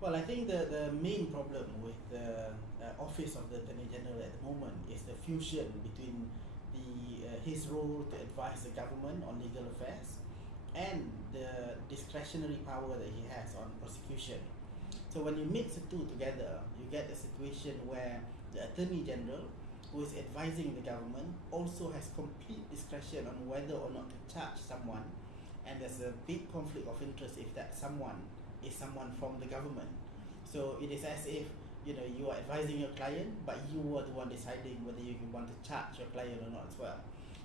Well, I think the main problem with the office of the Attorney General at the moment is the fusion between his role to advise the government on legal affairs and the discretionary power that he has on prosecution. So when you mix the two together, you get a situation where the Attorney General, who is advising the government, also has complete discretion on whether or not to charge someone, and there's a big conflict of interest if that someone is someone from the government. So it is as if you are advising your client, but you are the one deciding whether you want to charge your client or not as well.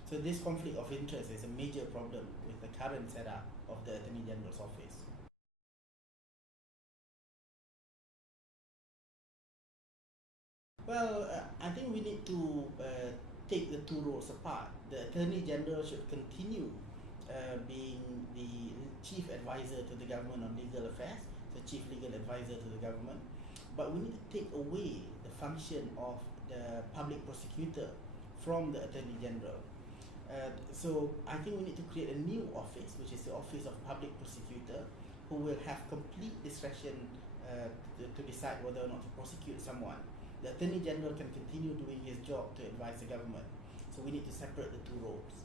So this conflict of interest is a major problem with the current setup of the Attorney General's office. Well, I think we need to take the two roles apart. The Attorney General should continue being the chief advisor to the government on legal affairs, the chief legal advisor to the government. But we need to take away the function of the public prosecutor from the Attorney General. So I think we need to create a new office, which is the Office of Public Prosecutor, who will have complete discretion to decide whether or not to prosecute someone. The Attorney General can continue doing his job to advise the government. So we need to separate the two roles.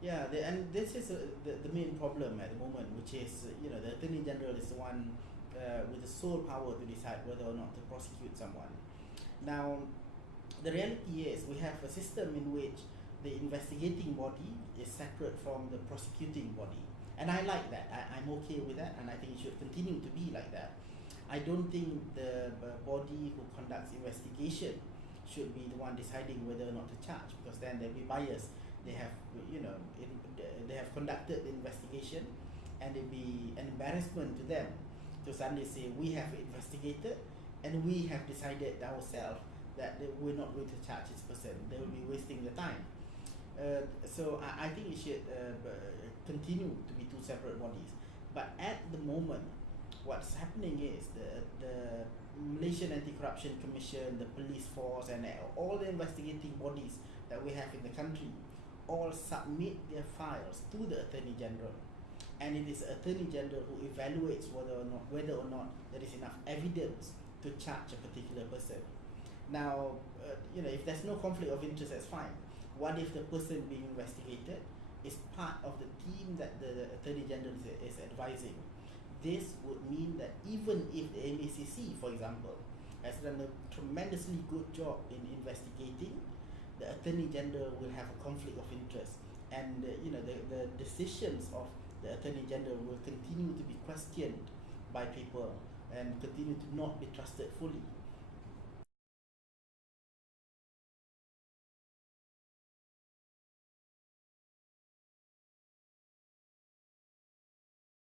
Yeah, and this is the main problem at the moment, which is the Attorney General is the one with the sole power to decide whether or not to prosecute someone. Now, the reality is we have a system in which the investigating body is separate from the prosecuting body. And I like that. I'm okay with that, and I think it should continue to be like that. I don't think the body who conducts investigation should be the one deciding whether or not to charge, because then there'll be bias. They have, they have conducted the investigation, and it'll be an embarrassment to them to suddenly say we have investigated and we have decided ourselves that we're not going to charge this person. They will be wasting the time. So I think it should continue to be two separate bodies. But at the moment, what's happening is the Malaysian Anti-Corruption Commission, the police force, and all the investigating bodies that we have in the country all submit their files to the Attorney General. And it is the Attorney General who evaluates whether or not there is enough evidence to charge a particular person. Now, if there's no conflict of interest, that's fine. What if the person being investigated is part of the team that the Attorney General is advising? This would mean that even if the MACC, for example, has done a tremendously good job in investigating, the Attorney General will have a conflict of interest, and the decisions of the Attorney General will continue to be questioned by people and continue to not be trusted fully.